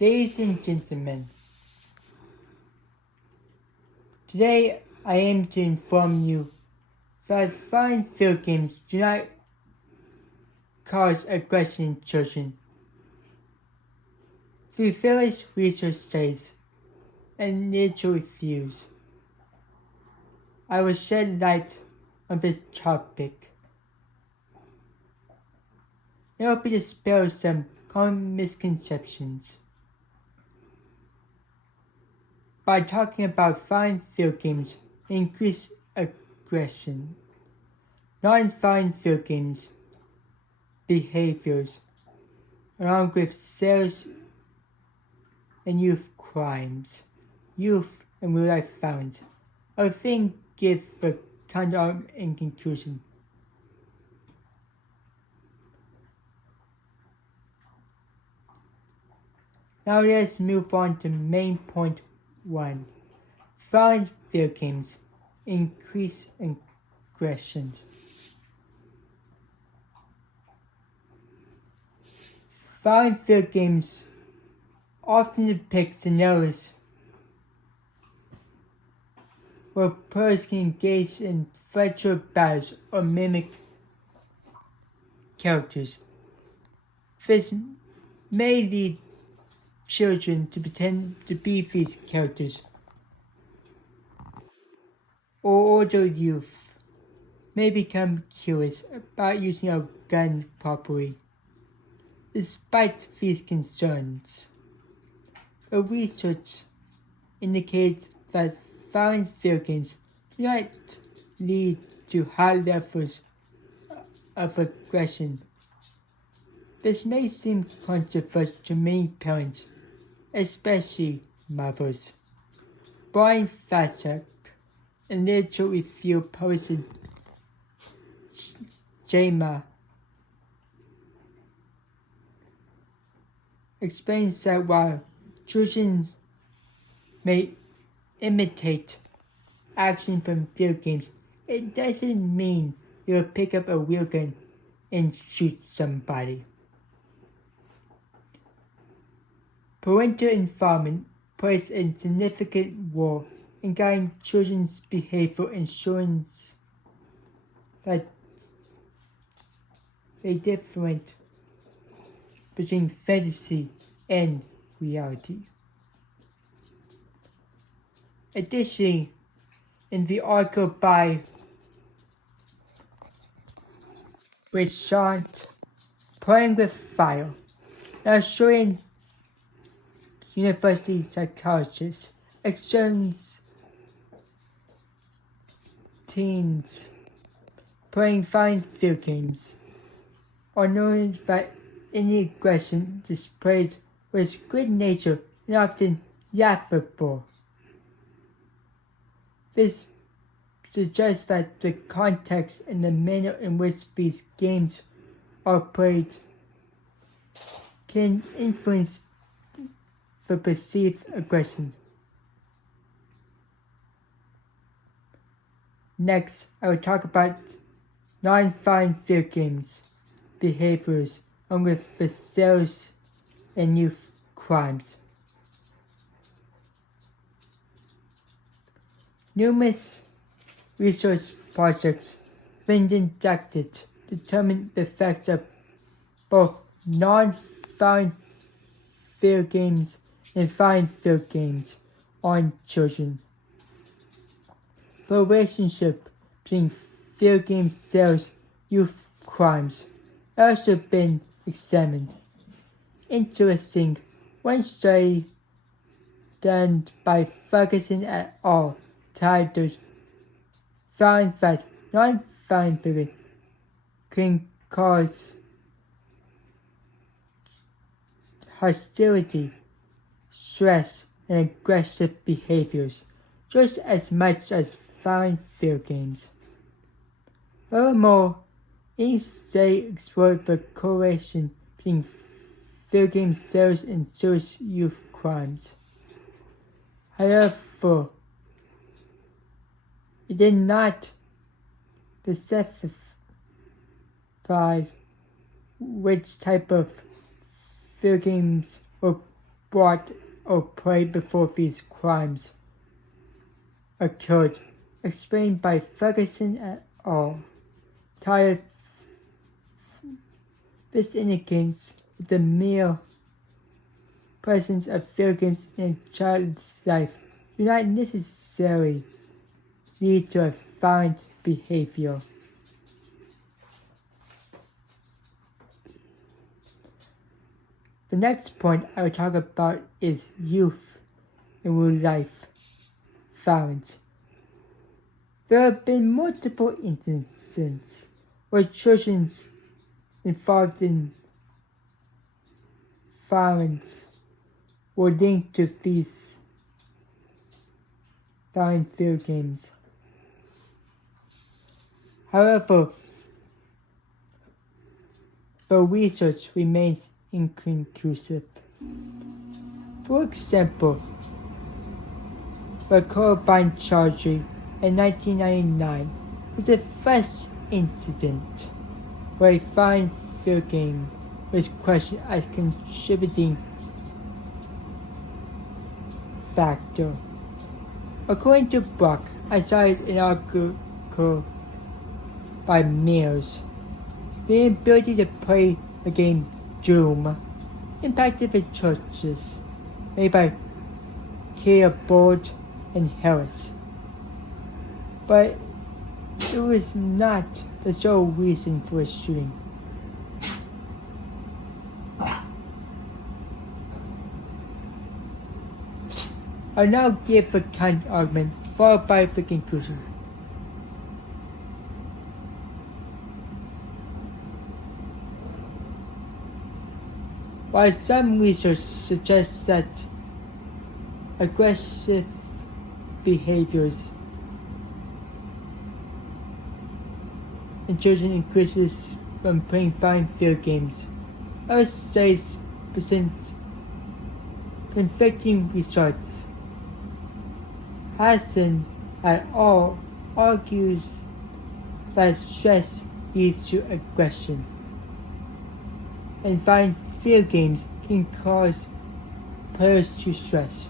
Ladies and gentlemen, today I aim to inform you that foreign field games do not cause aggression in children. Through various research studies and literature reviews, I will shed light on this topic. It will dispel some common misconceptions. By talking about foreign field games increase aggression, non-foreign field games behaviors, along with sales and youth crimes, youth and real-life violence, I think give the counter in conclusion. Now let's move on to main point 1. Foreign field games increase aggression. Foreign field games often depict scenarios where players can engage in virtual battles or mimic characters. This may lead children to pretend to be these characters, or older youth may become curious about using a gun properly. Despite these concerns, a research indicates that foreign field games do not lead to high levels of aggression. This may seem controversial to many parents, especially mothers. Brian Fasak, a literature review published in JAMA, explains that while children may imitate action from field games, it doesn't mean they will pick up a real gun and shoot somebody. Parental involvement plays a significant role in guiding children's behavior, ensuring that they differentiate between fantasy and reality. Additionally, in the article by Richard Playing with Fire, an Australian university psychologist examines teens playing foreign field games are noticed by any aggression displayed was good nature and often laughable. This suggests that the context and the manner in which these games are played can influence the perceived aggression. Next, I will talk about non-foreign field games behaviors along with the sales and youth crimes. Numerous research projects have been conducted to determine the effects of both non-foreign field games and foreign field games on children. The relationship between field game sales and youth crimes has also been examined. Interesting, one study done by Ferguson et al. Titled found that non-foreign field can cause hostility, stress, and aggressive behaviors just as much as foreign field games. Furthermore, each study explored the correlation between field game sales and serious youth crimes. However, it did not specify which type of field games were bought or played before these crimes occurred, explained by Ferguson et al. Tired, this indicates that the mere presence of video games in a child's life do not necessarily lead to a violent behavior. The next point I will talk about is youth in real life violence. There have been multiple instances where children involved in violence were linked to these violent video games. However, the research remains inconclusive. For example, the Columbine tragedy in 1999 was the first incident where a violent video game was questioned as contributing factor. According to Buck, I cited an article by Mears, the ability to play the game Doom impacted the choices made by Board and Harris. But it was not the sole reason for the shooting. I'll now give a counter argument followed by the conclusion. While some research suggests that aggressive behaviors in children increases from playing violent video games, others studies present conflicting results. Hassan et al. Argues that stress leads to aggression, and violent video games can cause players to stress.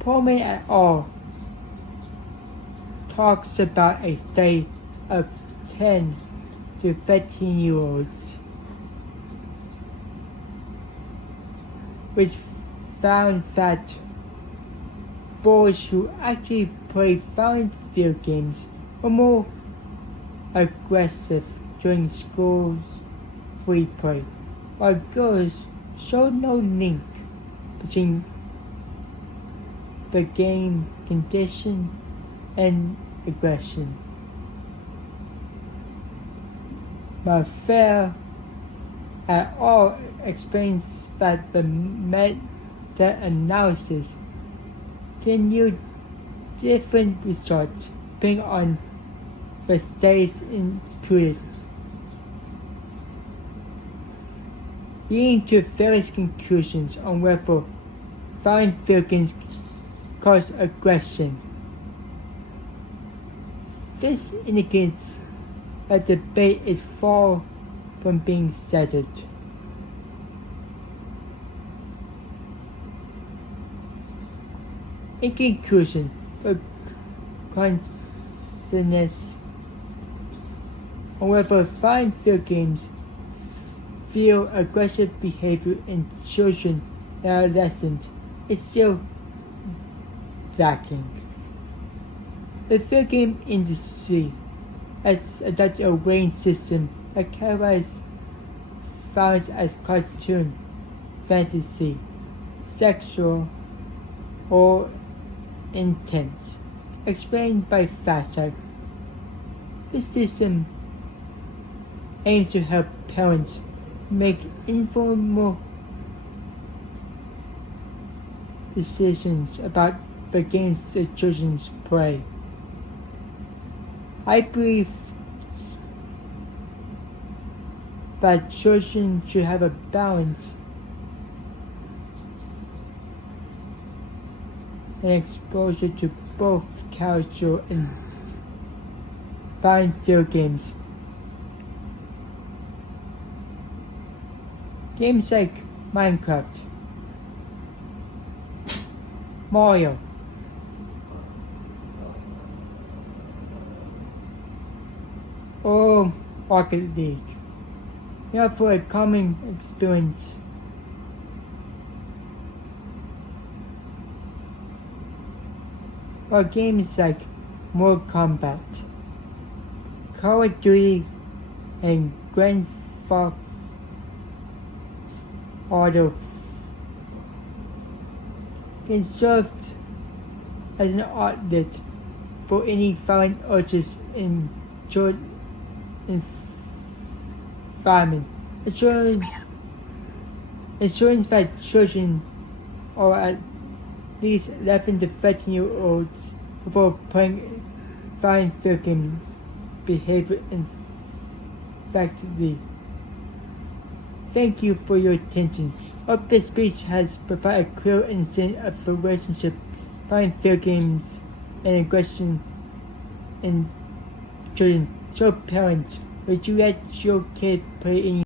Pullman et al. Talks about a study of 10 to 13-year-olds, which found that boys who actually played violent video games were more aggressive during school free play, while girls showed no link between the game condition and aggression. Malfair et al. Explains that the meta-analysis can yield different results depending on the studies included, leading to various conclusions on whether violent video games cause aggression. This indicates that the debate is far from being settled. In conclusion, the consensus on whether violent video games fuel aggressive behavior in children and adolescents is still lacking. The video game industry has adopted a rating system that categorizes violence as cartoon, fantasy, sexual, or intense, explained by Fatside. This system aims to help parents make informed decisions about the games their children play. I believe that children should have a balance and exposure to both casual and violent video games. Games like Minecraft, Mario. Or Rocket League. For a calming experience. Or games like Mortal Kombat, Call of Duty, and Grand Theft Auto can serve as an outlet for any foreign urges in environment, ensuring that children or at least 11 to 13-year-olds before playing foreign video games behave effectively. Thank you for your attention. Hope this speech has provided a clear understanding of the relationship between video games and aggression in children. So parents, would you let your kid play any